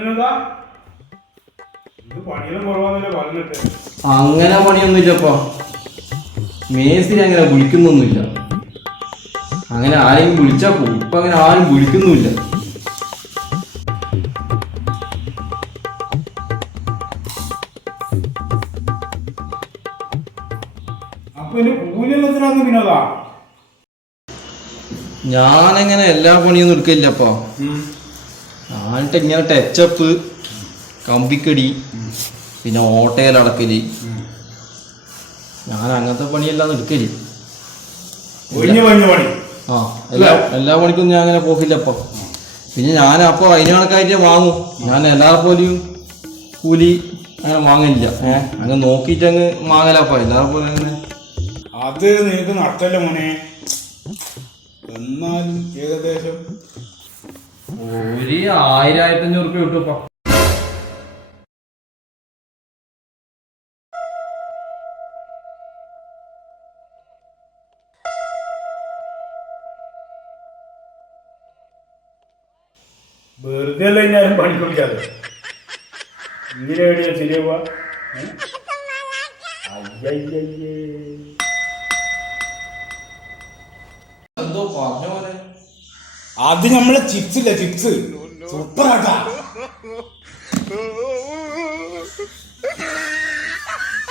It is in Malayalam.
വിനോദാ ഇത് പണിയെല്ലാം കുറവാന്നല്ലേ പറഞ്ഞിട്ട്. അങ്ങനെ പണിയൊന്നുമില്ലപ്പോ മേസ്തിരി അങ്ങനെ വിളിക്കുന്നൊന്നുമില്ല. അങ്ങനെ ആരെയും വിളിച്ചാ പോകും ഇപ്പൊ അങ്ങനെ ആരും വിളിക്കുന്നുമില്ല. ഞാനങ്ങനെ എല്ലാ പണിയൊന്നും എടുക്കില്ലപ്പാ ഞാനിട്ട് ഇങ്ങനെ ടച്ചപ്പ് കമ്പിക്കടി പിന്നെ ഓട്ടയിൽ അടക്കൽ. ഞാൻ അങ്ങനത്തെ പണിയെല്ലാം എടുക്കൽ. ആ എല്ലാ എല്ലാ പണിക്കും ഞാൻ അങ്ങനെ പോക്കില്ല പോക്കില്ലപ്പോ പിന്നെ ഞാൻ അപ്പോൾ അതിന് കണക്കായിട്ട് വാങ്ങും. ഞാൻ എല്ലാ പോലെയും കൂലി അങ്ങനെ വാങ്ങില്ല ഏഹ് അങ്ങ് നോക്കിയിട്ട് അങ്ങ് വാങ്ങലപ്പ എല്ലാ പോലെ അങ്ങനെ അത് നിനക്ക് നഷ്ടല്ല മോനെ? എന്നാലും ഏകദേശം ഒരു ആയിരം ആയിരത്തഞ്ഞൂറ് റുപ്യ കിട്ടുപ്പോ വെറുതെ അല്ല ഞാനും പണിക്കൊടുക്കാതെ ഇങ്ങനെ എവിടെയാ ശരിയാവുക. എന്തോ പറഞ്ഞ പോലെ. അത് നമ്മളെ ചിപ്സ് ഇല്ല ചിപ്സ്? സൂപ്പർ ആട്ടാ